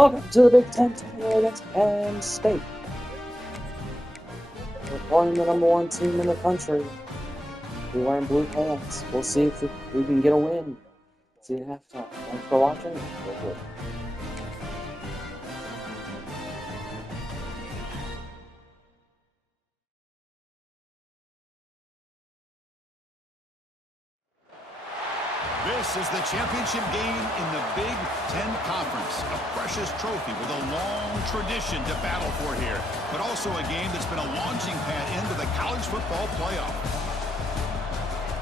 Welcome to the Big Ten Tournament against Penn State. We're playing the #1 team in the country. We're wearing blue pants. We'll see if we can get a win. See you at halftime. Thanks for watching. Go for it. This is the championship game in the Big Ten Conference, a precious trophy with a long tradition to battle for here, but also a game that's been a launching pad into the college football playoff.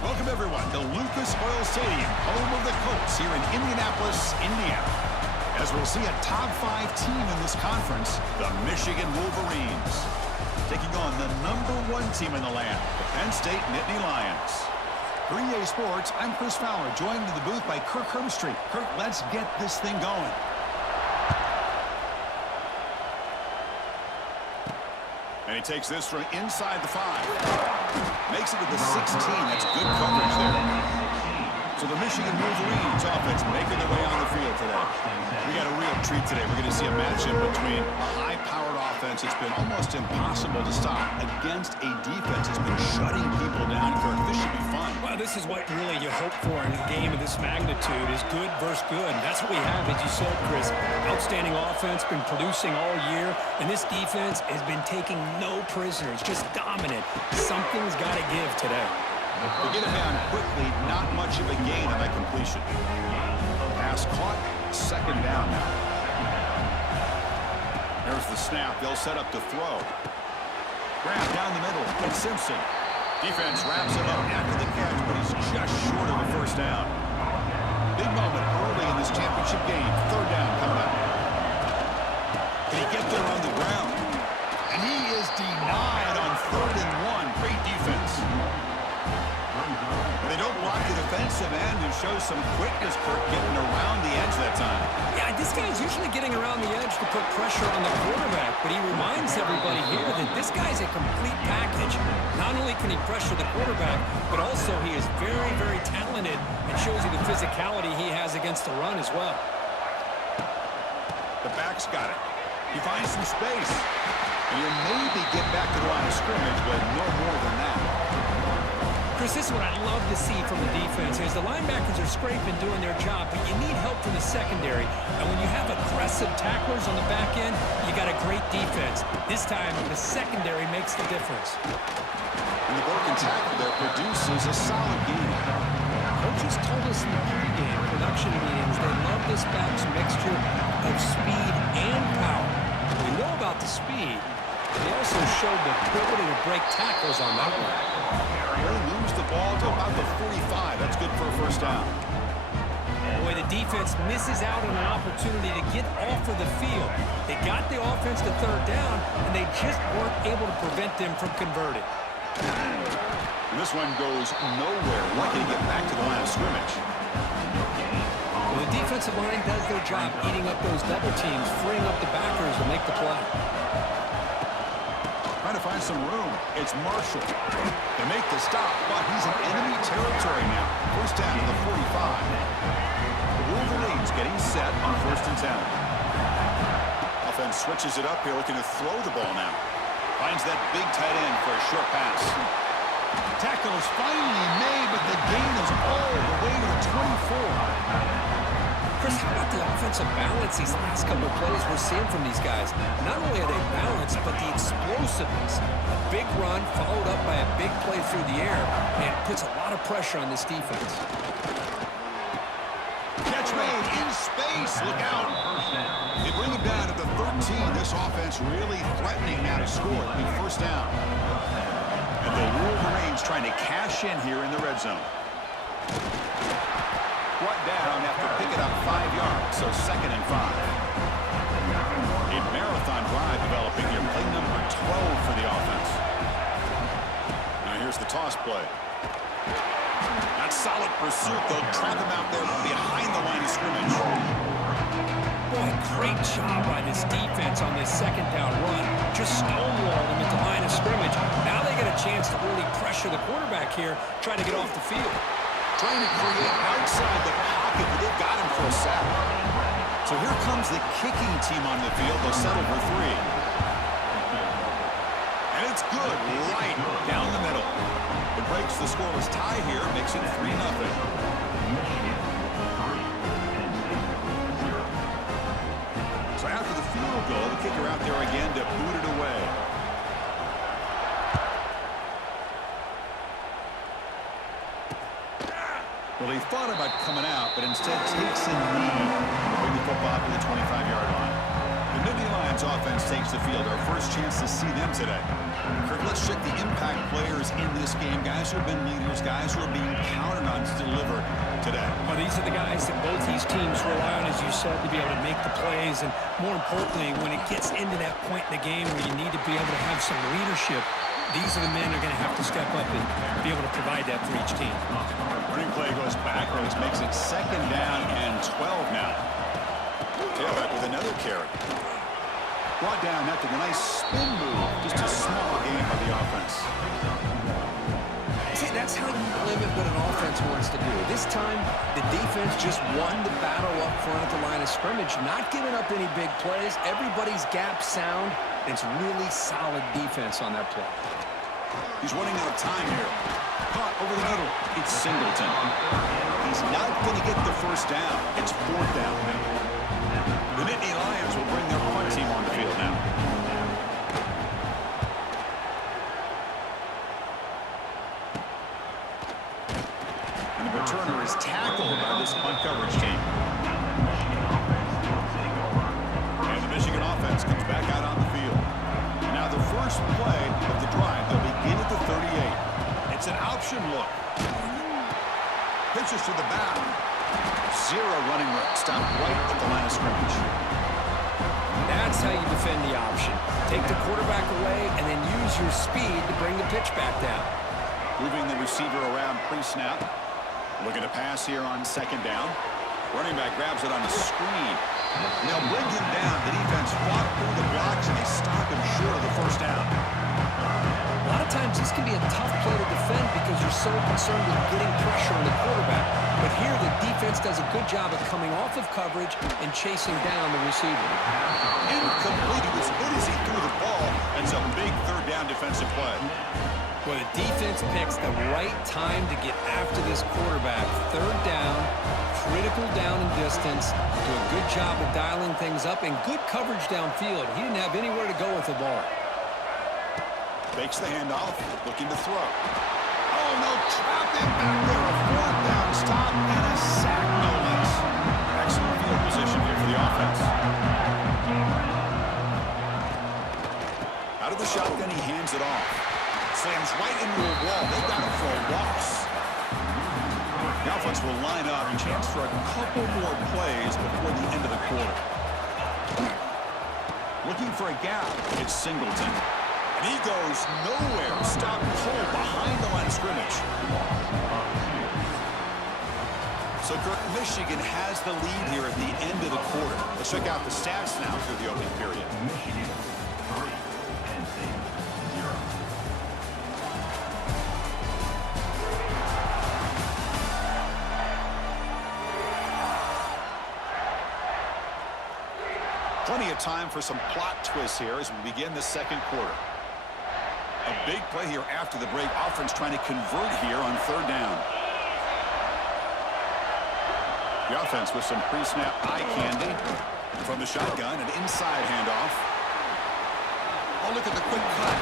Welcome, everyone, to Lucas Oil Stadium, home of the Colts here in Indianapolis, Indiana. As we'll see a top 5 team in this conference, the Michigan Wolverines, taking on the #1 team in the land, the Penn State Nittany Lions. For EA Sports, I'm Chris Fowler, joined in the booth by Kirk Herbstreit. Kirk, let's get this thing going. And he takes this from inside the 5. Makes it to the 16. That's good coverage there. So the Michigan Wolverines offense making their way on the field today. We got a real treat today. We're going to see a matchup between a high-powered offense that's been almost impossible to stop against a defense that's been shutting people down. Kirk, this should be fun. Well, this is what really you hope for in a game of this magnitude is good versus good. And that's what we have, as you said, Chris. Outstanding offense, been producing all year. And this defense has been taking no prisoners, just dominant. Something's got to give today. They get it down quickly, not much of a gain on that completion. Pass caught, second down now. There's the snap. They'll set up to throw. Grab down the middle. It's Simpson. Defense wraps him up after the catch, but he's just short of a first down. Big moment early in this championship game. Third down coming up. Can he get there on the ground? And he is denied on 3rd and 1. Great defense. They don't block the defensive end and show some quickness, Kirk, getting around the edge that time. Yeah, this guy's usually getting around the edge to put pressure on the quarterback, but he reminds everybody here that this guy's a complete package. Not only can he pressure the quarterback, but also he is very, very talented and shows you the physicality he has against the run as well. The back's got it. He finds some space. And he'll maybe get back to the line of scrimmage, but no more than that. Chris, this is what I love to see from the defense is the linebackers are scraping, doing their job, but you need help from the secondary. And when you have aggressive tacklers on the back end, you got a great defense. This time, the secondary makes the difference. And the broken tackle there produces a solid game. Coaches told us in the pregame production meetings they love this back's mixture of speed and power. We know about the speed, but they also showed the ability to break tackles on that one. They'll lose the ball to about the 45. That's good for a first down. Boy, the defense misses out on an opportunity to get off of the field. They got the offense to 3rd down, and they just weren't able to prevent them from converting. And this one goes nowhere. Lucky to get back to the line of scrimmage. Well, the defensive line does their job eating up those double teams, freeing up the backers to make the play. Trying to find some room. It's Marshall. They make the stop, but he's in enemy territory now. First down to the 45. The Wolverines getting set on 1st and 10. Offense switches it up here, looking to throw the ball now. Finds that big tight end for a short pass. Tackle is finally made, but the gain is all the way to the 24. Chris, how about the offensive balance these last couple of plays we're seeing from these guys? Not only are they balanced, but the explosiveness. A big run followed up by a big play through the air, and it puts a lot of pressure on this defense. Catch made in space. Look out. They bring him down to the 13. This offense really threatening now to score. It'll be first down. And the Wolverines trying to cash in here in the red zone. Brought down after picking up 5 yards, so 2nd and 5. A marathon drive developing here. Play number 12 for the offense. Now here's the toss play. That solid pursuit. They'll trap him out there behind the line of scrimmage. Boy, great job by this defense on this 2nd down run. Just stonewall them at the line of scrimmage. Now they get a chance to really pressure the quarterback here, trying to get off the field. Trying to create outside the pocket, but they've got him for a sack. So here comes the kicking team on the field. They'll settle for 3. And it's good, right down the middle. It breaks the scoreless tie here, makes it 3-0. So after the field goal, the kicker out there again to boot it away. Well, he thought about coming out, but instead takes a knee to bring the football to the 25-yard line. The Nittany Lions offense takes the field. Our first chance to see them today. Kirk, let's check the impact players in this game. Guys who have been leaders, guys who are being counted on to deliver today. Well, these are the guys that both these teams rely on, as you said, to be able to make the plays. And more importantly, when it gets into that point in the game where you need to be able to have some leadership, these are the men who are going to have to step up and be able to provide that for each team. Running play goes backwards, makes it 2nd down and 12 now. Tailback with another carry. Brought down after the nice spin move. Just a small gain by the offense. See, that's how you limit what an offense wants to do. This time, the defense just won the battle up front at the line of scrimmage, not giving up any big plays. Everybody's gap sound. It's really solid defense on that play. He's running out of time here. Caught over the middle. It's Singleton. He's not going to get the first down. It's 4th down. The Nittany Lions will bring their punt team on the field now. And the returner is tackled by this punt coverage team. And the Michigan offense comes back out on the field. Now the first play of the drive, they'll begin at the 38. It's an option look. Pitches to the back. 0 running room. Stop right at the line of scrimmage. That's how you defend the option. Take the quarterback away and then use your speed to bring the pitch back down. Moving the receiver around pre-snap. Looking to pass here on 2nd down. Running back grabs it on the screen. They'll bring him down. The defense fought through the blocks, and they stop him short of the first down. A lot of times this can be a tough play to defend because you're so concerned with getting pressure on the quarterback. But here the defense does a good job of coming off of coverage and chasing down the receiver. Incomplete. It was good as he threw the ball. It's a big 3rd down defensive play. Well, the defense picks the right time to get after this quarterback. 3rd down, critical down and distance. Do a good job of dialing things up and good coverage downfield. He didn't have anywhere to go with the ball. Fakes the handoff, looking to throw. Oh, no, trapped it back there. A 4th down stop and a sack, no less. Excellent field position here for the offense. Out of the shotgun, he hands it off. Slams right into a wall. They got him for a loss. The offense will line up. Chance for a couple more plays before the end of the quarter. Looking for a gap. It's Singleton. And he goes nowhere. Stop cold behind the line of scrimmage. So Kirk, Michigan has the lead here at the end of the quarter. Let's check out the stats now through the opening period. Michigan 3 and 0. Plenty of time for some plot twists here as we begin the 2nd quarter. A big play here after the break. Offense trying to convert here on 3rd down. The offense with some pre-snap eye candy. From the shotgun, an inside handoff. Oh, look at the quick cut.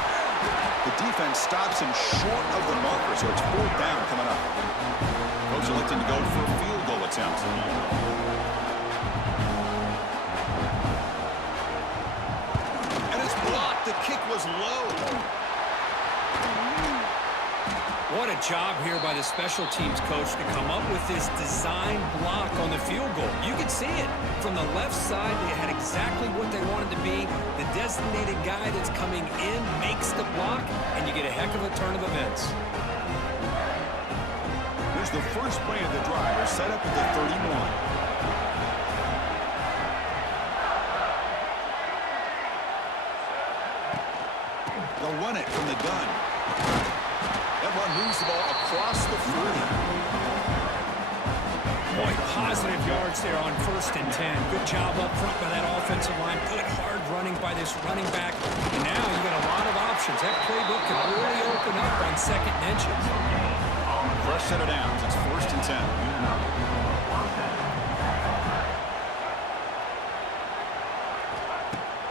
The defense stops him short of the marker, so it's 4th down coming up. Folks electing to go for a field goal attempt. And it's blocked. The kick was low. What a job here by the special teams coach to come up with this design block on the field goal. You can see it. From the left side, they had exactly what they wanted to be. The designated guy that's coming in makes the block, and you get a heck of a turn of events. Here's the first play of the drive. They're set up at the 31. They'll run it from the gun. That run moves the ball across the 40. Boy, positive yards there on 1st and 10. Good job up front by that offensive line. Good hard running by this running back. And now you got a lot of options. That playbook could really open up on 2nd and inches. Fresh set of downs. It's 1st and 10.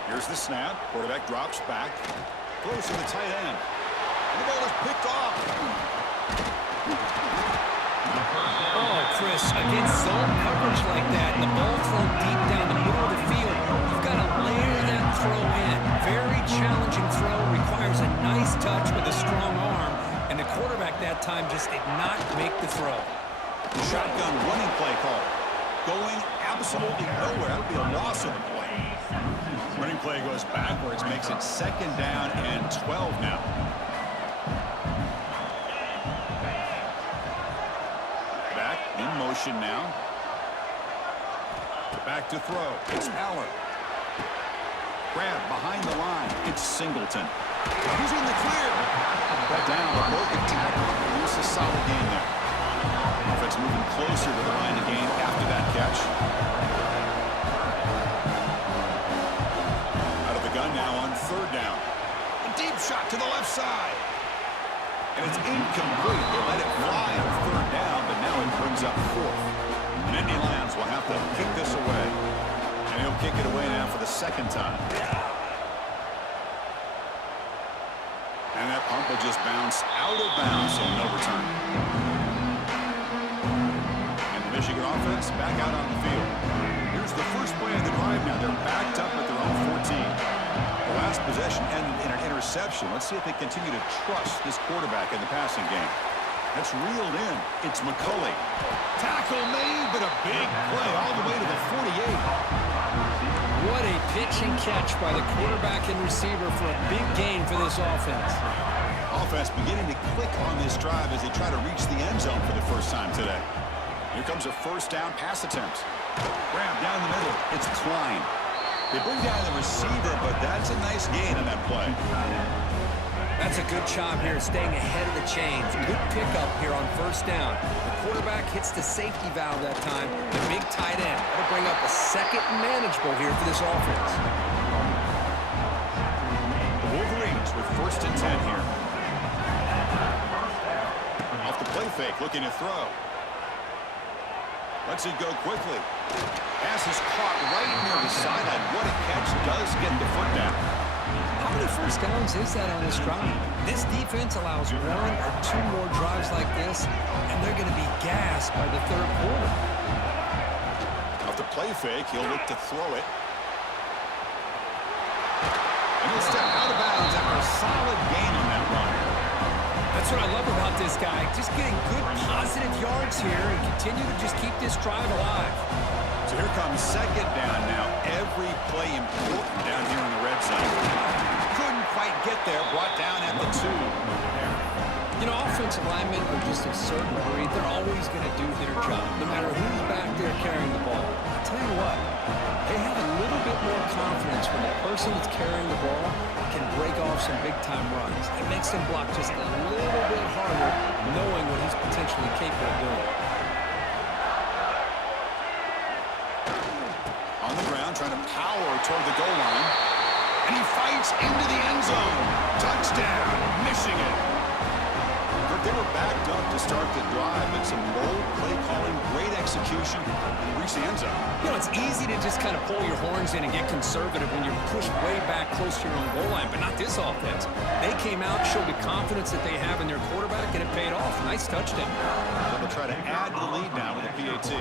Here's the snap. Quarterback drops back. Throws to the tight end. And the ball is picked off. Oh, Chris, against zone coverage like that, and the ball thrown deep down the middle of the field, you've got to layer that throw in. Very challenging throw, requires a nice touch with a strong arm, and the quarterback that time just did not make the throw. Shotgun running play call. Going absolutely nowhere. That would be a loss of the play. Running play goes backwards, makes it 2nd down and 12 now. Back in motion now. Back to throw. It's Aller. Grab behind the line. It's Singleton. He's in the clear. Down, a broken tackle. It's a solid gain there. Offense moving closer to the line of game after that catch. Out of the gun now on 3rd down. A deep shot to the left side. And it's incomplete. They let it fly on 3rd down, but now it brings up 4th. And Indy Lions will have to kick this away. And he'll kick it away now for the 2nd time. And that pump will just bounce out of bounds, so no return. And the Michigan offense back out on the field. Here's the first play of the drive now. They're backed up at their own 14. The last possession ended in an interception. Let's see if they continue to trust this quarterback in the passing game. That's reeled in. It's McCulley. Tackle made, but a big play all the way to the 48. What a pitch and catch by the quarterback and receiver for a big gain for this offense. Offense beginning to click on this drive as they try to reach the end zone for the first time today. Here comes a 1st down pass attempt. Grab down the middle. It's Klein. They bring down the receiver, but that's a nice gain on that play. That's a good job here staying ahead of the chains. Good pickup here on 1st down. The quarterback hits the safety valve that time. The big tight end. That'll bring up a 2nd and manageable here for this offense. The Wolverines with 1st and 10 here. Off the play fake, looking to throw. Lets it go quickly. Pass is caught right near the sideline. What a catch. Does get the foot down. How many 1st downs is that on this drive? This defense allows 1 or 2 more drives like this, and they're going to be gassed by the 3rd quarter. Off the play fake, he'll look to throw it. And he'll step out of bounds after a solid gain on that run. That's what I love about this guy. Just getting good positive yards here and continue to just keep this drive alive. So here comes 2nd down now. Every play important down here in the red zone. Couldn't quite get there. Brought down at the 2. You know, offensive linemen are just a certain breed. They're always going to do their job, no matter who's back there carrying the ball. I'll tell you what, they have a little bit more confidence when the person that's carrying the ball can break off some big-time runs. It makes them block just a little bit harder, knowing what he's potentially capable of doing. On the ground, trying to power toward the goal line. And he fights into the end zone. Touchdown, Michigan. They were backed up to start the drive, but some bold play calling, great execution, and reach the end zone. You know, it's easy to just kind of pull your horns in and get conservative when you're pushed way back close to your own goal line, but not this offense. They came out, showed the confidence that they have in their quarterback, and it paid off. Nice touchdown. They'll try to add the lead now with a PAT.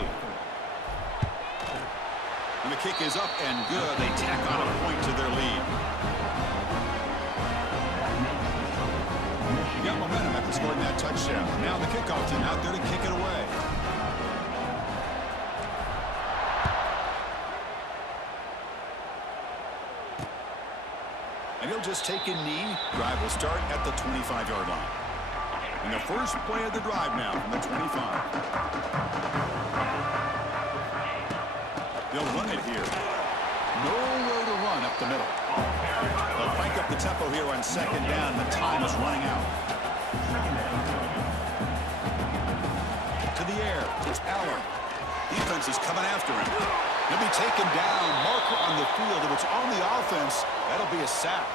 And the kick is up and good. They tack on a point to their lead. You got momentum after scoring that touchdown. Now the kickoff team out there to kick it away. And he'll just take a knee. Drive will start at the 25-yard line. And the first play of the drive now from the 25. They'll run it here. Nowhere to run up the middle. They'll crank up the tempo here on 2nd down. The time is running out. To the air. It's Aller. Defense is coming after him. He'll be taken down. Marker on the field. If it's on the offense, that'll be a sack.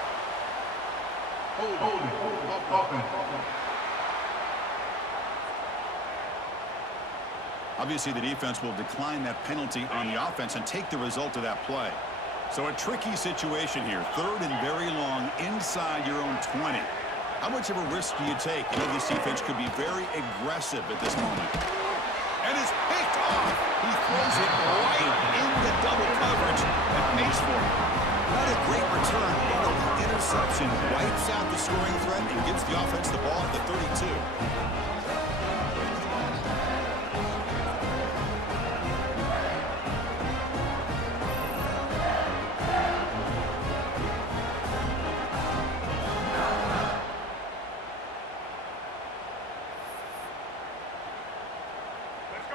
Obviously, the defense will decline that penalty on the offense and take the result of that play. So a tricky situation here. 3rd and very long inside your own 20. How much of a risk do you take? You know, this defense could be very aggressive at this moment. And it's picked off. He throws it right into double coverage and pays for it. Not a great return, but the interception wipes out the scoring threat and gives the offense the ball at the 32.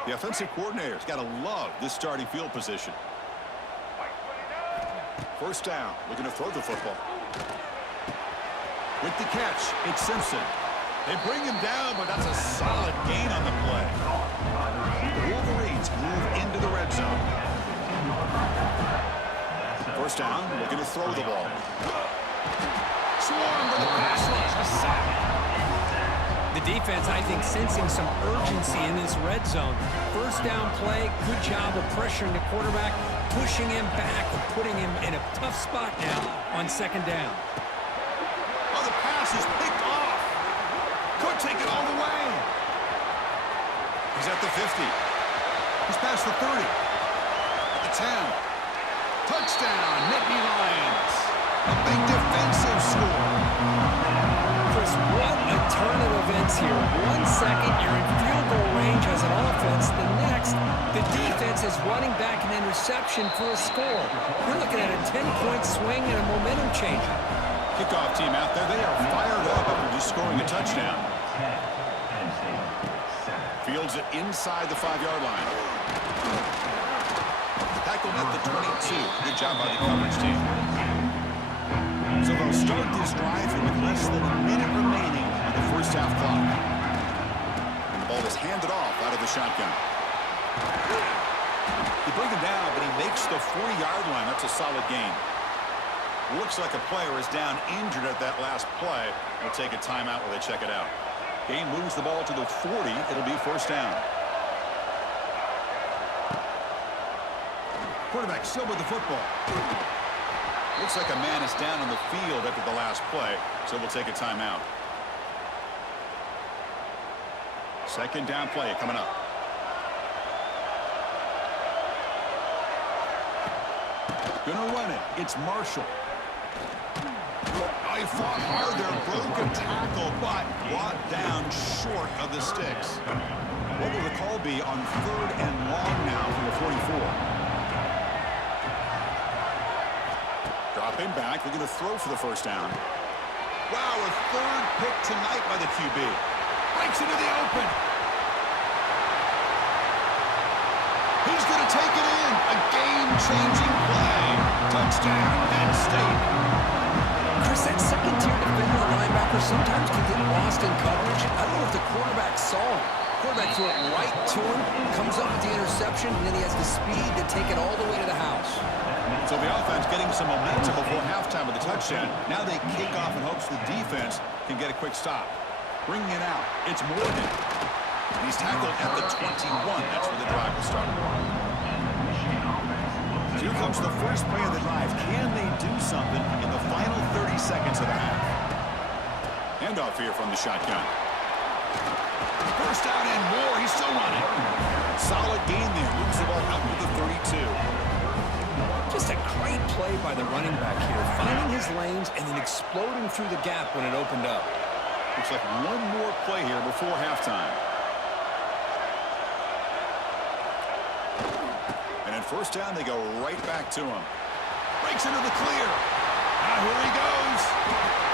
The offensive coordinator's got to love this starting field position. 1st down, looking to throw the football. With the catch, it's Simpson. They bring him down, but that's a solid gain on the play. The Wolverines move into the red zone. 1st down, looking to throw the ball. Swarm to the pass rush, a sack. The defense, I think, sensing some urgency in this red zone. 1st down play, good job of pressuring the quarterback, pushing him back, and putting him in a tough spot now on 2nd down. Oh, the pass is picked off. Could take it all the way. He's at the 50. He's past the 30. At the 10. Touchdown, Nittany Lions. A big defensive score. Chris, what a turn of events here. 1 second, you're in field goal range as an offense. The next, the defense is running back an interception for a score. You're looking at a 10-point swing and a momentum changer. Kickoff team out there, they are fired up after just scoring a touchdown. Fields it inside the 5-yard line. Tackled at the 22. Good job by the coverage team. So they'll start this drive with less than a minute remaining on the 1st half clock. And the ball is handed off out of the shotgun. They bring him down, but he makes the 40-yard line. That's a solid gain. Looks like a player is down injured at that last play. They'll take a timeout while they check it out. Game moves the ball to the 40. It'll be 1st down. Quarterback still with the football. Looks like a man is down on the field after the last play, so we'll take a timeout. 2nd down play coming up. Gonna run it. It's Marshall. Oh, he fought hard there, broke a tackle, but brought down short of the sticks. What will the call be on 3rd and long now from the 44? Dropping back, they're going to throw for the 1st down. Wow, a 3rd pick tonight by the QB. Breaks into the open. He's going to take it in. A game-changing play. Touchdown, Penn State. Chris, that 2nd-tier defender linebacker sometimes can get lost in coverage. I don't know if the quarterback saw him. Quarterback threw it right to him, comes up with the interception, and then he has the speed to take it all the way to the house. So the offense getting some momentum before halftime with the touchdown. Now they kick off in hopes the defense can get a quick stop. Bringing it out, it's Morgan. And he's tackled at the 21. That's where the drive will start. So here comes the first play of the drive. Can they do something in the final 30 seconds of the half? Handoff here from the shotgun. 1st down and more. He's still running. Solid gain there. Moves the ball out to the 32. Just a great play by the running back here, finding his lanes and then exploding through the gap when it opened up. Looks like one more play here before halftime. And at 1st down, they go right back to him. Breaks into the clear. Now here he goes.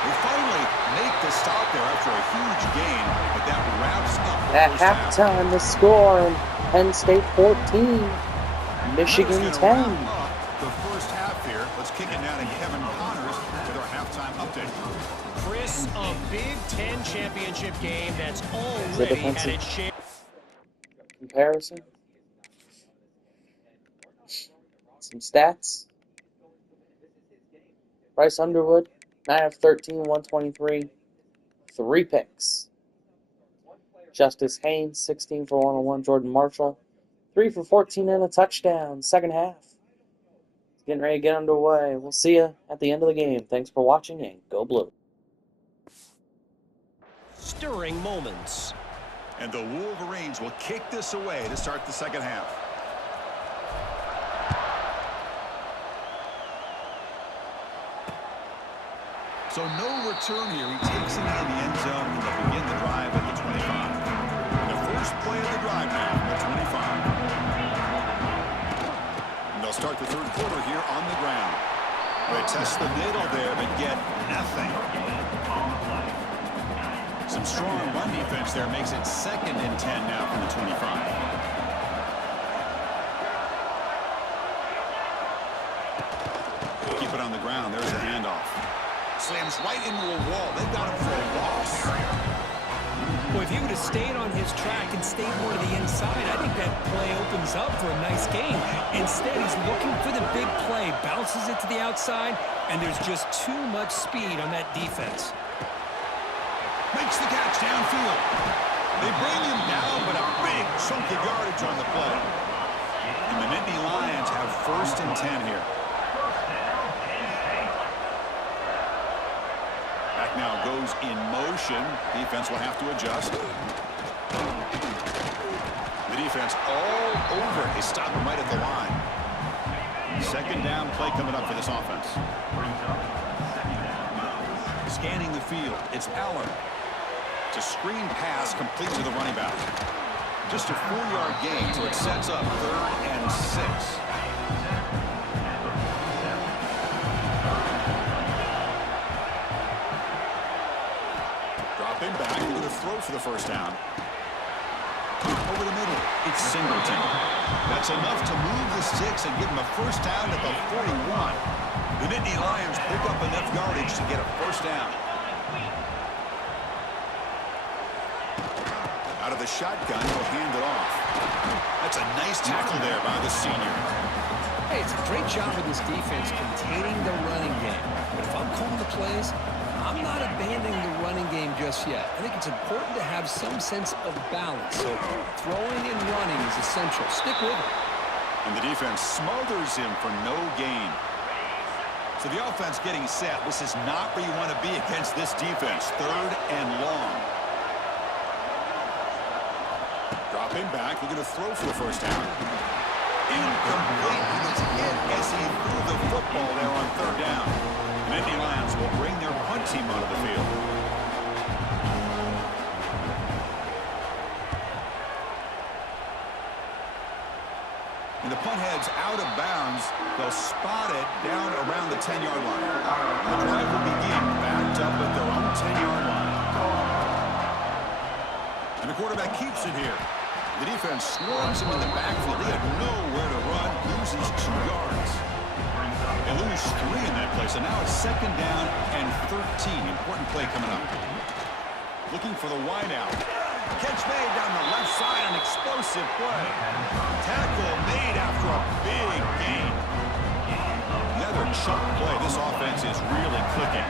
They finally make the stop there after a huge gain, but that wraps up the At 1st half. halftime, the score, Penn State 14, Michigan 10. The 1st half here. Let's kick it now to Kevin Connors with our halftime update. Chris, a Big Ten championship game that's already had its share. Comparison. Some stats. Bryce Underwood, 9 of 13, 123, 3 picks. Justice Haynes, 16 for 101. Jordan Marshall, 3 for 14 and a touchdown. Second half. It's getting ready to get underway. We'll see you at the end of the game. Thanks for watching and go Blue. Stirring moments. And the Wolverines will kick this away to start the second half. So no return here. He takes it in the end zone and they'll begin the drive at the 25. The first play of the drive now at the 25. And they'll start the third quarter here on the ground. They test the middle there but get nothing. Some strong run defense there makes it 2nd and 10 now from the 25. Keep it on the ground. There's the handoff. Slams right into a wall. They've got him for a loss. Well, if he would have stayed on his track and stayed more to the inside, I think that play opens up for a nice gain. Instead, he's looking for the big play, bounces it to the outside, and there's just too much speed on that defense. Makes the catch downfield. They bring him down, but a big chunk of yardage on the play. And the Nittany Lions have 1st and 10 here. Back now goes in motion. Defense will have to adjust. The defense all over. They stop him right at the line. 2nd down play coming up for this offense. Scanning the field. It's Aller. It's a screen pass complete to the running back. Just a 4-yard gain, so it sets up 3rd and 6. Dropping back, they're going to throw for the first down. Over the middle, it's Singleton. That's enough to move the sticks and give them a first down at the 41. The Nittany Lions pick up enough yardage to get a first down. Out of the shotgun, he'll hand it off. That's a nice tackle there by the senior. Hey, it's a great job of this defense containing the running game. But if I'm calling the plays, I'm not abandoning the running game just yet. I think it's important to have some sense of balance. So throwing and running is essential. Stick with it. And the defense smothers him for no gain. So the offense getting set. This is not where you want to be against this defense. 3rd and long. Dropping back. They're going to throw for the first down. Incomplete. He was hit as he threw the football there on 3rd down. The Nittany Lions will bring their punt team onto the field. And the punt heads out of bounds. They'll spot it down around the 10-yard line. The drive will begin backed up at their own 10-yard line. And the quarterback keeps it here. The defense swarms him in the backfield. He had nowhere to run, loses 2 yards. They lose 3 in that play, so now it's 2nd down and 13. Important play coming up. Looking for the wideout. Catch made down the left side, an explosive play. Tackle made after a big gain. Another chunk play. This offense is really clicking.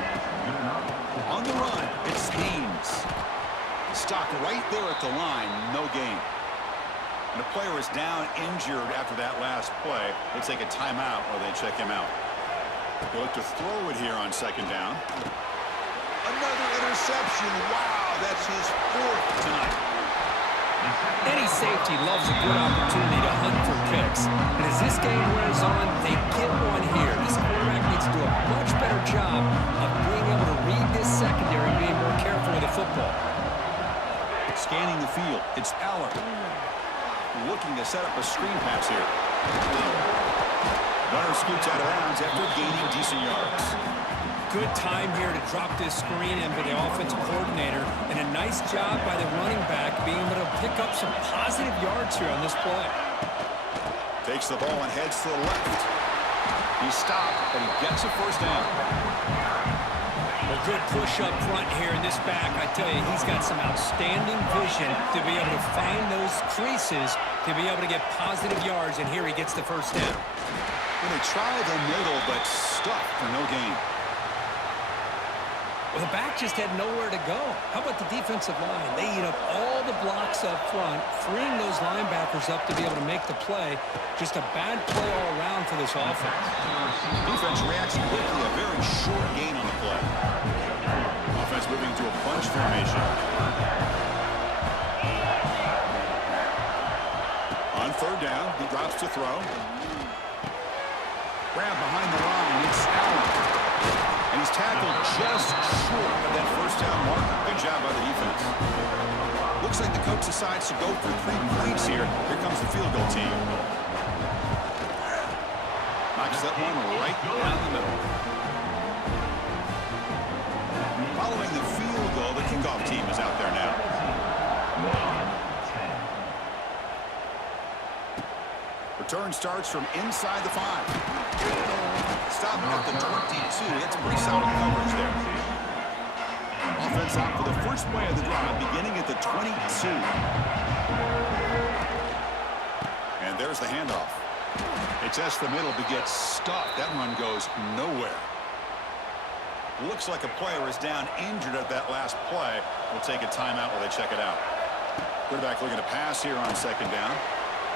On the run, it's Haynes. Stopped right there at the line, no gain. And the player is down injured after that last play. They'll take a timeout or they check him out. They'll look to throw it here on 2nd down. Another interception. Wow, that's his 4th tonight. Any safety loves a good opportunity to hunt for picks. And as this game wears on, they get one here. This quarterback needs to do a much better job of being able to read this secondary and being more careful with the football. Scanning the field. It's Aller. Looking to set up a screen pass here. Runner scoots out of bounds after gaining decent yards. Good time here to drop this screen in by the offensive coordinator, and a nice job by the running back being able to pick up some positive yards here on this play. Takes the ball and heads to the left. He stopped, but he gets a first down. A good push up front here in this back. I tell you, he's got some outstanding vision to be able to find those creases, to be able to get positive yards, and here he gets the first down. Well, they try the middle, but stuck for no gain. Well, the back just had nowhere to go. How about the defensive line? They eat up all the blocks up front, freeing those linebackers up to be able to make the play. Just a bad play all around for this offense. Defense reacts quickly, a very short gain on the play. Offense moving to a bunch formation. On third down, he drops to throw. Grab behind the line, it's Allen. And he's tackled just short of that first down marker. Good job by the defense. Looks like the coach decides to go for 3 points here. Here comes the field goal team. Knocks that one right down the middle. Following the field goal, the kickoff team is out there now. Return starts from inside the 5. Stop at the 22. That's pretty solid coverage there. Offense out for the first play of the drive, beginning at the 22. And there's the handoff. They test the middle, but gets stuffed. That run goes nowhere. Looks like a player is down injured at that last play. We'll take a timeout while they check it out. Quarterback looking to pass here on second down.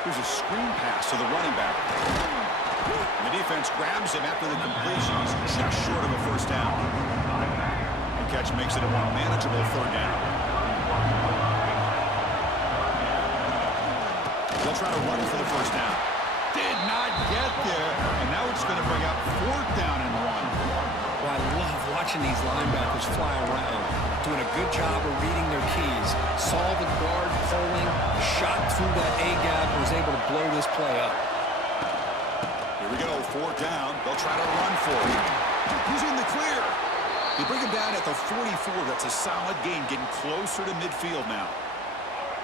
Here's a screen pass to the running back. And the defense grabs him after the completion. He's just short of a first down. The catch makes it a more manageable third down. They'll try to run for the first down. Did not get there. And now it's going to bring up 4th down and 1. Well, I love watching these linebackers fly around, doing a good job of reading their keys. Saw the guard pulling, shot through that A-gap, and was able to blow this play up. Here we go, 4th down. They'll try to run for it. He's in the clear. They bring him down at the 44. That's a solid gain, getting closer to midfield now.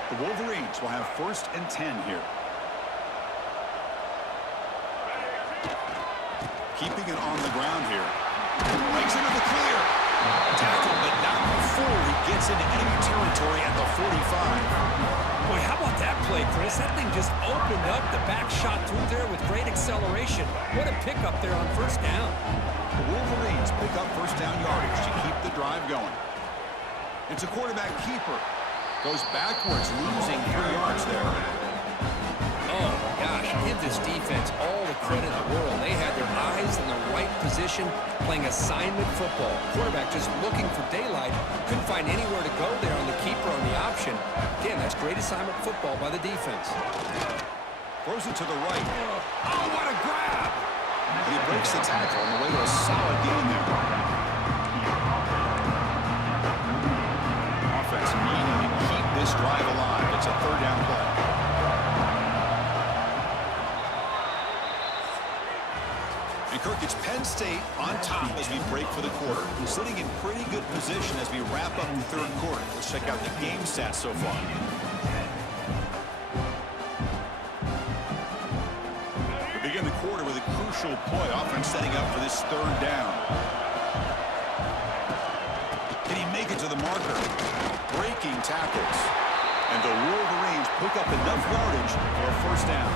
The Wolverines will have 1st and 10 here. Keeping it on the ground here. Breaks into the clear. Tackled, but not before he gets into enemy territory at the 45. Boy, how about that play, Chris? That thing just opened up. The back shot through there with great acceleration. What a pickup there on first down. The Wolverines pick up first down yardage to keep the drive going. It's a quarterback keeper. Goes backwards, losing 3 yards there. Oh, gosh, give this defense all the credit in the world. They had their eyes in the right position, playing assignment football. Quarterback just looking for daylight. Couldn't find anywhere to go there on the keeper on the option. Again, that's great assignment football by the defense. Throws it to the right. Oh, what a grab! He breaks the tackle on the way to a solid gain there. Offense needing to keep this drive alive. It's a 3rd down play. And Kirk, it's Penn State on top as we break for the quarter. We're sitting in pretty good position as we wrap up the 3rd quarter. Let's check out the game stats so far. We begin the quarter with a crucial play. Offense setting up for this 3rd down. Can he make it to the marker? Breaking tackles. And the Wolverines pick up enough yardage for a first down.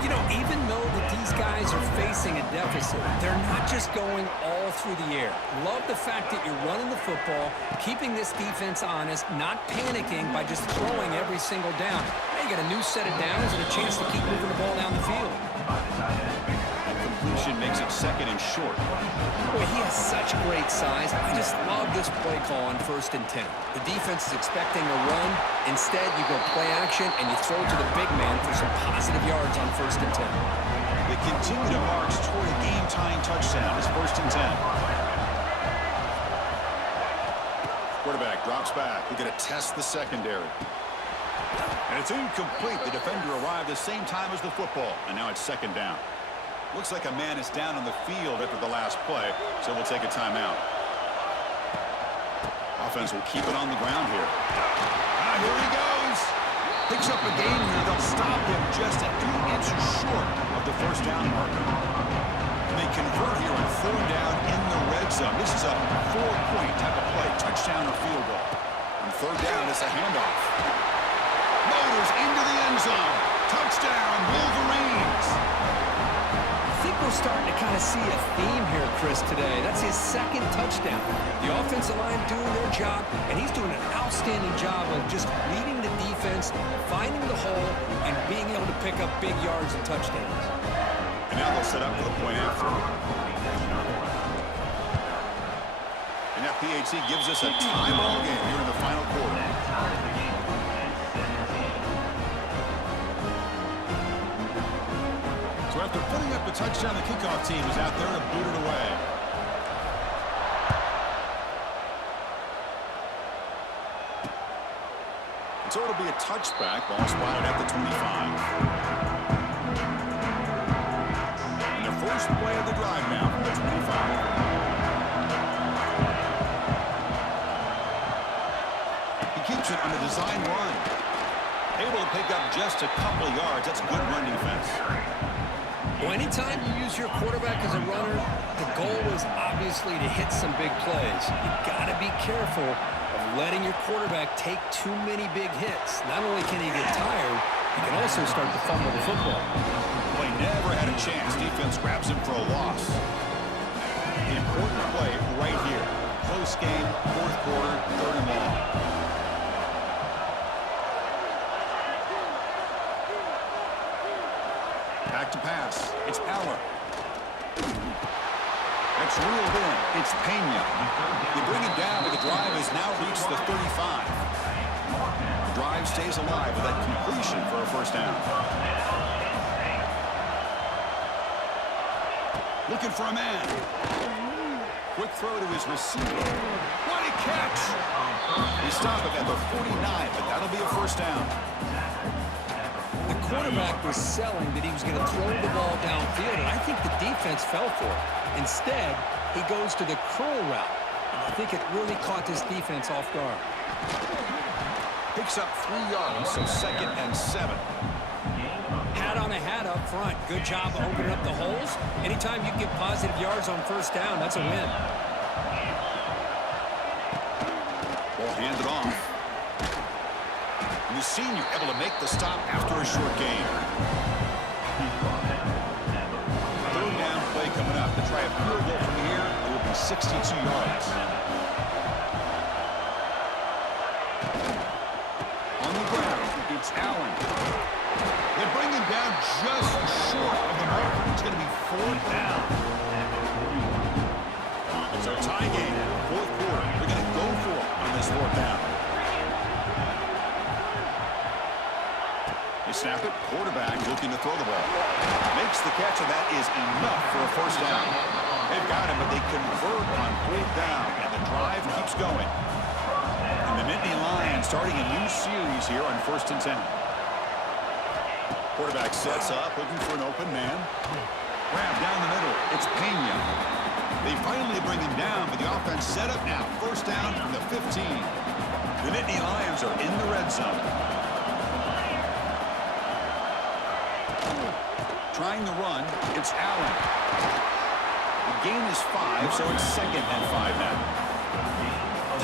You know, even though that these guys are facing a deficit, they're not just going all through the air. Love the fact that you're running the football, keeping this defense honest, not panicking by just throwing every single down. Now you got a new set of downs and a chance to keep moving the ball down the field. And completion makes it 2nd and short. Boy, he has such great size. I just love this play call on 1st and 10. The defense is expecting a run. Instead, you go play action and you throw to the big man for some positive yards on 1st and 10. They continue to march toward a game-tying touchdown. It's 1st and 10. Quarterback drops back. We're going to test the secondary. And it's incomplete. The defender arrived the same time as the football. And now it's 2nd down. Looks like a man is down on the field after the last play, so we'll take a timeout. Offense will keep it on the ground here. Here he goes. Picks up a gain here. They'll stop him just a few inches short of the first down marker. They convert here on 4th down in the red zone. This is a 4-point type of play, touchdown or field goal. On 3rd down, it's a handoff. Motors into the end zone. Touchdown, Wolverines. we're starting to kind of see a theme here, Chris, today. That's his second touchdown. The offensive line doing their job, and he's doing an outstanding job of just leading the defense, finding the hole, and being able to pick up big yards and touchdowns. And now they'll set up for the point after. And that PAT gives us a tie ball game here in the final quarter. So after putting up the touchdown, the kickoff team is out there to boot it away. And so it'll be a touchback. Ball spotted at the 25. And their first play of the drive now from the 25. He keeps it on a design run. Able to pick up just a couple of yards. That's good run defense. Well, anytime you use your quarterback as a runner, the goal is obviously to hit some big plays. You've got to be careful of letting your quarterback take too many big hits. Not only can he get tired, he can also start to fumble the football. Well, he never had a chance. Defense grabs him for a loss. Important play right here. Close game, fourth quarter, 3rd and long. Back to pass. It's Aller. It's reeled in. It's Pena. They bring it down, but the drive has now reached the 35. The drive stays alive with that completion for a first down. Looking for a man. Quick throw to his receiver. What a catch! They stop him at the 49, but that'll be a first down. The quarterback was selling that he was going to throw the ball downfield, and I think the defense fell for it. Instead, he goes to the curl route, and I think it really caught this defense off guard. Picks up 3 yards, so 2nd and 7. Hat on a hat up front. Good job opening up the holes. Anytime you get positive yards on first down, that's a win. Ball handed off. And the senior able to make the stop after a short gain. 3rd down play coming up to try a field goal from here. It will be 62 yards. On the ground, it's Allen. They bring him down just short of the mark. It's going to be 4th down. It's our tie game, 4th quarter. They're going to go for it on this 4th down. They snap it. Quarterback looking to throw the ball. Makes the catch, and that is enough for a first down. They've got him, but they convert on 4th down, and the drive keeps going. And the Nittany Lions starting a new series here on 1st and 10. Quarterback sets up, looking for an open man. Grab down the middle. It's Pena. They finally bring him down, but the offense set up now. First down from the 15. The Nittany Lions are in the red zone. Trying to run, it's Allen. The gain is 5, so it's 2nd and 5 now.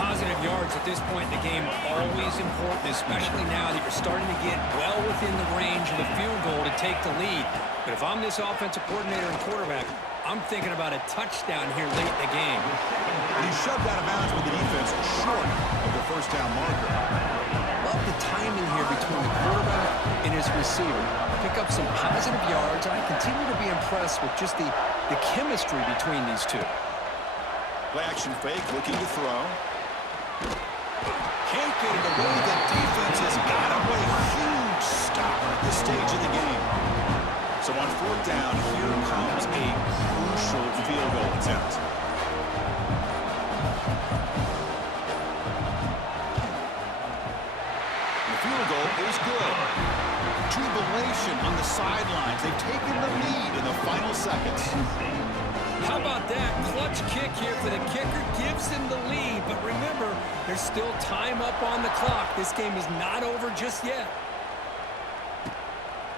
Positive yards at this point in the game are always important, especially now that you're starting to get well within the range of the field goal to take the lead. But if I'm this offensive coordinator and quarterback, I'm thinking about a touchdown here late in the game. And he shoved out of bounds with the defense short of the first down marker. Love the timing here between the quarterback and his receiver. Pick up some positive yards, and I continue to be impressed with just the chemistry between these two. Play action fake, looking to throw. Can't get it away. The defense has got him with a huge stop at this stage of the game. So on 4th down, here comes a crucial field goal attempt. The field goal is good. Jubilation on the sidelines. They've taken the lead in the final seconds. How about that? Clutch kick here for the kicker. Gives him the lead. But remember, there's still time up on the clock. This game is not over just yet.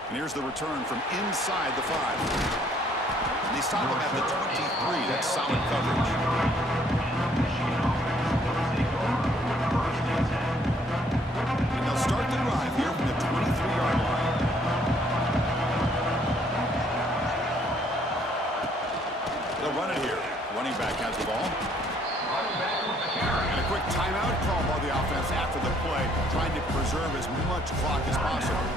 And here's the return from inside the 5. And they stop him at the 23. That's solid coverage. And they'll start the drive here from the 23-yard line. running back has the ball. And a quick timeout call by the offense after the play, trying to preserve as much clock as possible.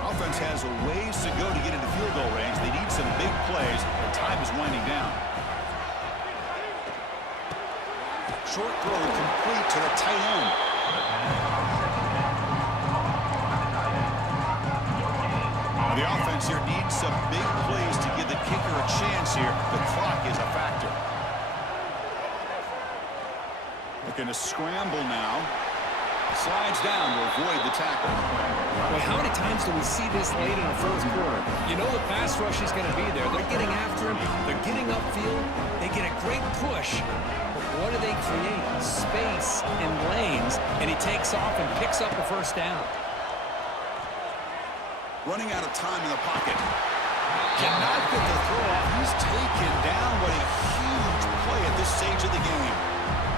Offense has a ways to go to get into field goal range. They need some big plays. The time is winding down. Short throw complete to the tight end. The offense here needs some big plays to give the kicker a chance here. The clock is a factor. Looking to scramble now. Slides down to avoid the tackle. Well, how many times do we see this late in the fourth quarter? You know the pass rush is going to be there. They're getting after him. They're getting upfield. They get a great push. But what do they create? Space and lanes. And he takes off and picks up the first down. Running out of time in the pocket. Cannot get the throw off. He's taken down. What a huge play at this stage of the game.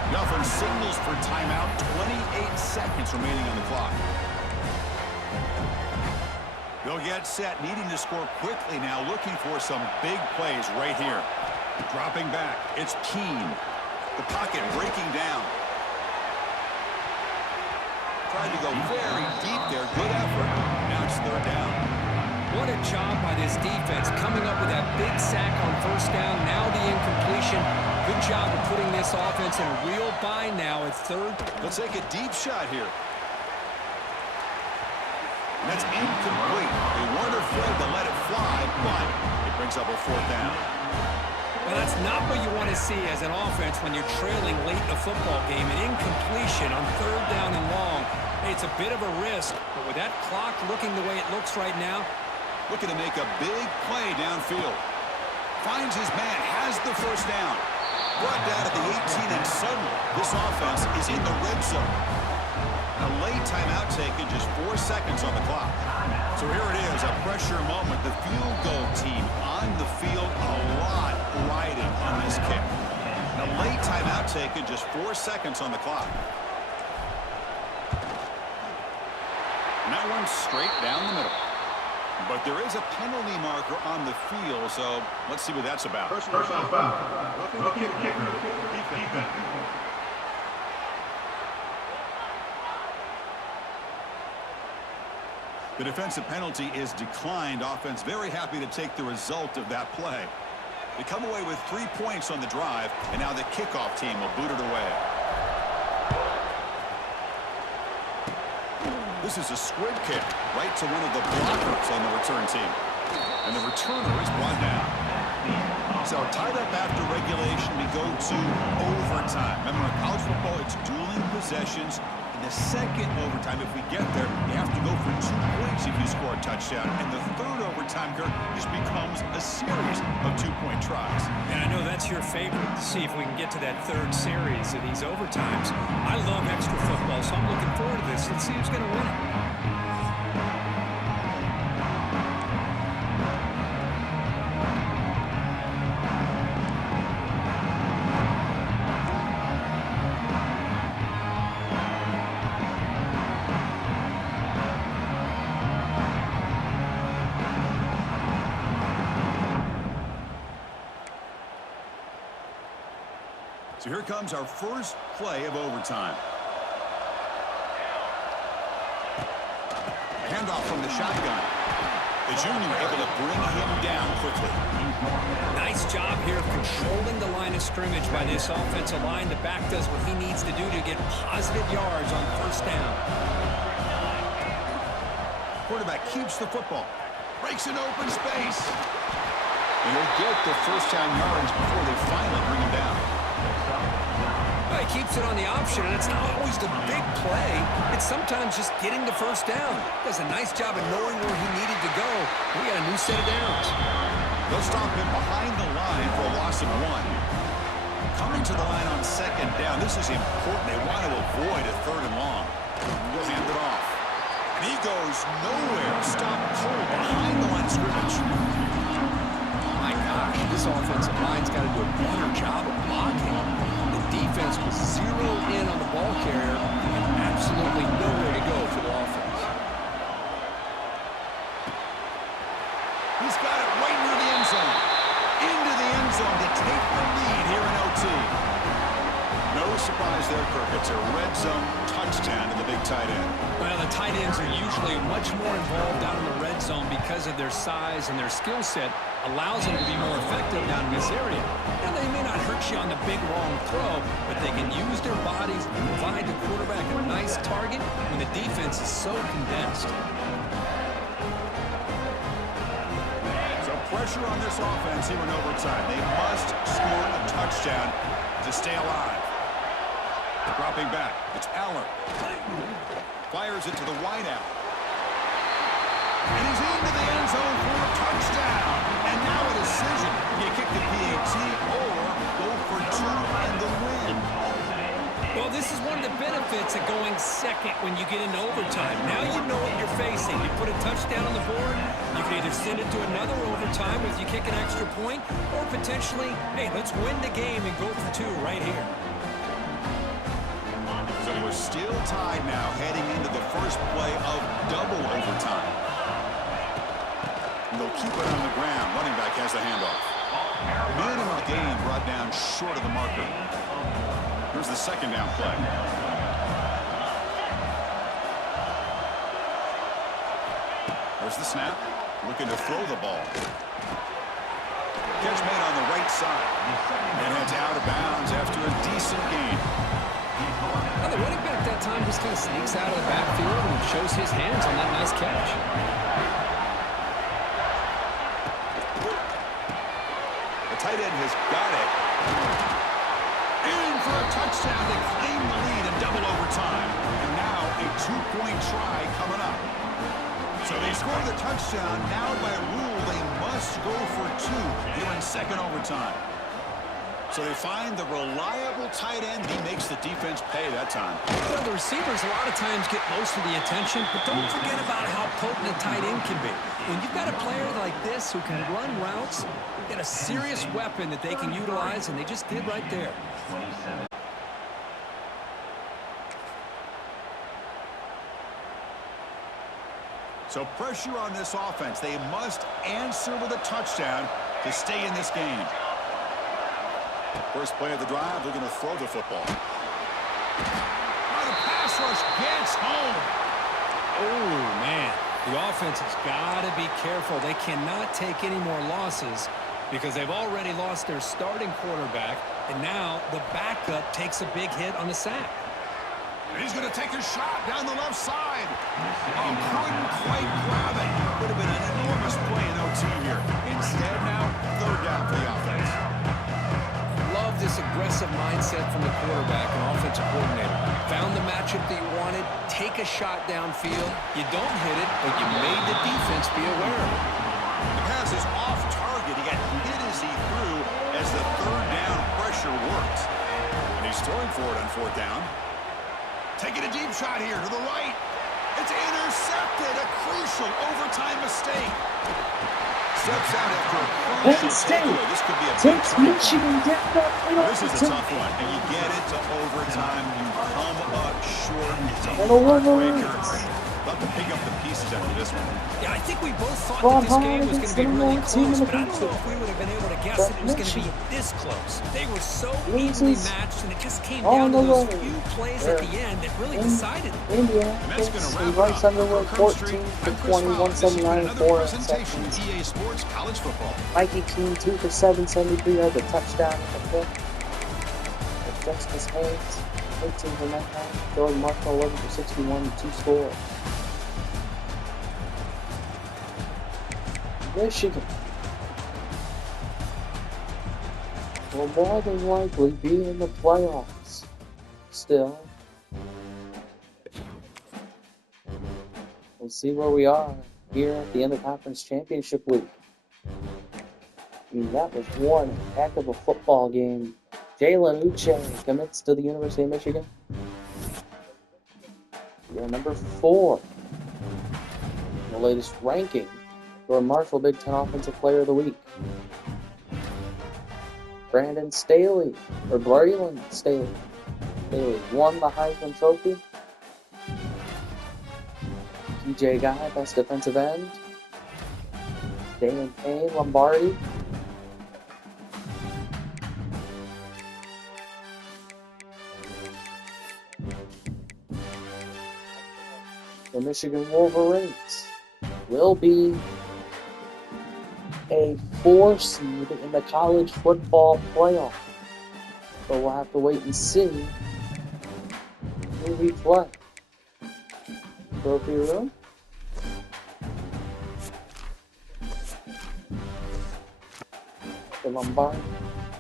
The offense signals for timeout. 28 seconds remaining on the clock. They'll get set, needing to score quickly now, looking for some big plays right here. Dropping back, it's Keene. The pocket breaking down. Trying to go very deep there. Good effort. Now it's third down. What a job by this defense, coming up with that big sack on first down. Now the incompletion. Good job of putting this offense in a real bind now at third. Let's take a deep shot here. And that's incomplete. They weren't afraid to let it fly, but it brings up a fourth down. Well, that's not what you want to see as an offense when you're trailing late in the football game. An incompletion on third down and long. Hey, it's a bit of a risk, but with that clock looking the way it looks right now. Looking to make a big play downfield. Finds his man, has the first down. Brought down at the 18, and suddenly this offense is in the red zone. A late timeout taken, just 4 seconds on the clock. So here it is, a pressure moment. The field goal team on the field, a lot riding on this kick. A late timeout taken, just 4 seconds on the clock. And that one straight down the middle. But there is a penalty marker on the field, so let's see what that's about. Personal foul. Rookie kicker. Defense. The defensive penalty is declined. Offense very happy to take the result of that play. They come away with 3 points on the drive, and now the kickoff team will boot it away. This is a squib kick right to one of the blockers on the return team. And the returner is brought down. So tied up after regulation, we go to overtime. Remember, in college football, it's dueling possessions. In the second overtime, if we get there, you have to go for 2 points if you score a touchdown. And the third overtime, Kirk, just becomes a series of 2-point tries. And I know that's your favorite, to see if we can get to that third series of these overtimes. I love extra football, so I'm looking forward to this. Let's see who's going to win it. So here comes our first play of overtime. Handoff from the shotgun. The junior able to bring him down quickly. Nice job here of controlling the line of scrimmage by this offensive line. The back does what he needs to do to get positive yards on first down. Quarterback keeps the football. Breaks an open space. And he'll get the first down yards before they finally bring him down. Well, he keeps it on the option, and it's not always the big play. It's sometimes just getting the first down. Does a nice job of knowing where he needed to go. We got a new set of downs. They'll stop him behind the line for a loss of 1. Coming to the line on second down. This is important. They want to avoid a third and long. We'll hand it off. And he goes nowhere. Stop cold behind the line of scrimmage. My gosh, this offensive line's got to do a better job of blocking. The defense was zeroed in on the ball carrier and absolutely nowhere to go for the offense. He's got it right near the end zone. Into the end zone to take the lead here in OT. No surprise there, Kirk. It's a red zone touchdown to the big tight end. Well, the tight ends are usually much more involved out in the red zone because of their size and their skill set allows them to be more effective down in this area. Now, they may not hurt you on the big wrong throw, but they can use their bodies to provide the quarterback a nice target when the defense is so condensed. So pressure on this offense here in overtime. They must score a touchdown to stay alive. Dropping back, it's Aller. Fires it to the wideout. And he's into the end zone for a touchdown. And now a decision. You kick the PAT or go for two and the win. Well, this is one of the benefits of going second when you get into overtime. Now you know what you're facing. You put a touchdown on the board, you can either send it to another overtime if you kick an extra point, or potentially, hey, let's win the game and go for two right here. So we're still tied now heading into the first play of double overtime. And they'll keep it on the ground. Running back has the handoff. Minimum gain brought down short of the marker. Here's the second down play. There's the snap. Looking to throw the ball. Catch made on the right side. And it's out of bounds after a decent gain. Now, the running back that time just kind of sneaks out of the backfield and shows his hands on that nice catch. The tight end has got it. In for a touchdown to claim the lead in double overtime. And now a two-point try coming up. So they score the touchdown. Now by rule, they must go for two here in second overtime. So they find the reliable tight end. He makes the defense pay that time. Well, the receivers a lot of times get most of the attention, but don't forget about how potent a tight end can be. When you've got a player like this who can run routes, you've got a serious weapon that they can utilize, and they just did right there. So pressure on this offense. They must answer with a touchdown to stay in this game. First play of the drive, they're going to throw the football. Oh, the pass rush gets home. Oh, man. The offense has got to be careful. They cannot take any more losses because they've already lost their starting quarterback, and now the backup takes a big hit on the sack. And he's going to take a shot down the left side. Oh, couldn't quite grab it. Would have been an enormous play in OT here. Instead, now, third down for the offense. Love this aggressive mindset from the quarterback and offensive coordinator. Found the matchup that you wanted, take a shot downfield. You don't hit it, but you made the defense be aware of it. The pass is off target. He got hit as he threw as the third down pressure worked. And he's throwing for it on fourth down. Taking a deep shot here to the right. It's intercepted. A crucial overtime mistake. Steps out after a crucial takeaway. This could be a big Michigan down the middle. This is a tough one. And you get it to overtime. You come up short. It's a And a heartbreaker. Love to pick up the pieces after this one. Yeah, I think we both thought that this game was going to be really close, but I don't know if we would have been able to guess that it was going to be this close. They were so evenly matched, and it just came down to those few plays at the end that really decided it. Indiana takes Rice Underwood 14 for 20, 179 and 4 interceptions. EA Sports College Football. Mikey Keene 2 for 7, 73 yards, a touchdown in the fifth. With Justice Hayes 18 for 99, Jordan Marshall 11 for 61 and 2 scores. Michigan will more than likely be in the playoffs still. We'll see where we are here at the end of conference championship week. I mean, that was one heck of a football game. Jalen Uche commits to the University of Michigan. You're number 4 in the latest ranking for Marshall Big Ten Offensive Player of the Week. Brandon Staley, or Braylon Staley. Staley won the Heisman Trophy. TJ Guy, best defensive end. Damon Payne, Lombardi. The Michigan Wolverines will be a 4 seed in the college football playoff. So we'll have to wait and see who we play. Trophy room. The Lombardi,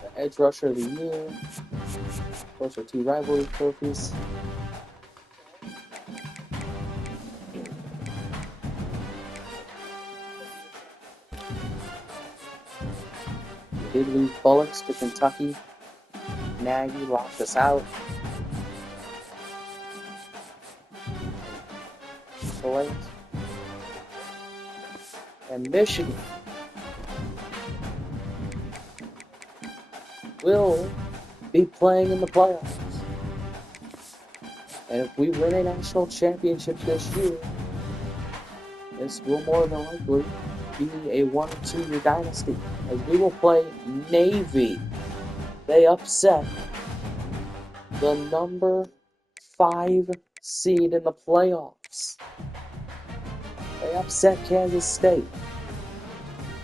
the Edge Rusher of the Year. Of course, our 2 rivalry trophies. We did lose Bullocks to Kentucky. Nagy locked us out. Detroit. And Michigan will be playing in the playoffs. And if we win a national championship this year, this will more than likely be a 1 or 2 year dynasty, as we will play Navy. They upset the number 5 seed in the playoffs. They upset Kansas State.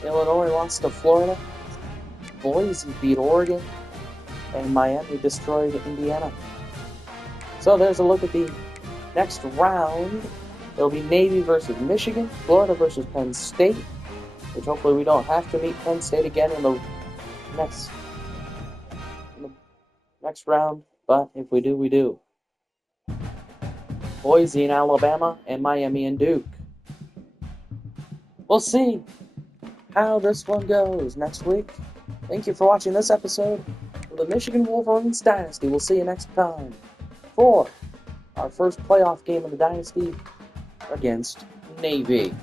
Illinois lost to Florida. Boise beat Oregon. And Miami destroyed Indiana. So there's a look at the next round. It'll be Navy versus Michigan, Florida versus Penn State, which hopefully we don't have to meet Penn State again in the next round. But if we do, we do. Boise and Alabama, and Miami and Duke. We'll see how this one goes next week. Thank you for watching this episode of the Michigan Wolverines Dynasty. We'll see you next time for our first playoff game of the Dynasty against Navy.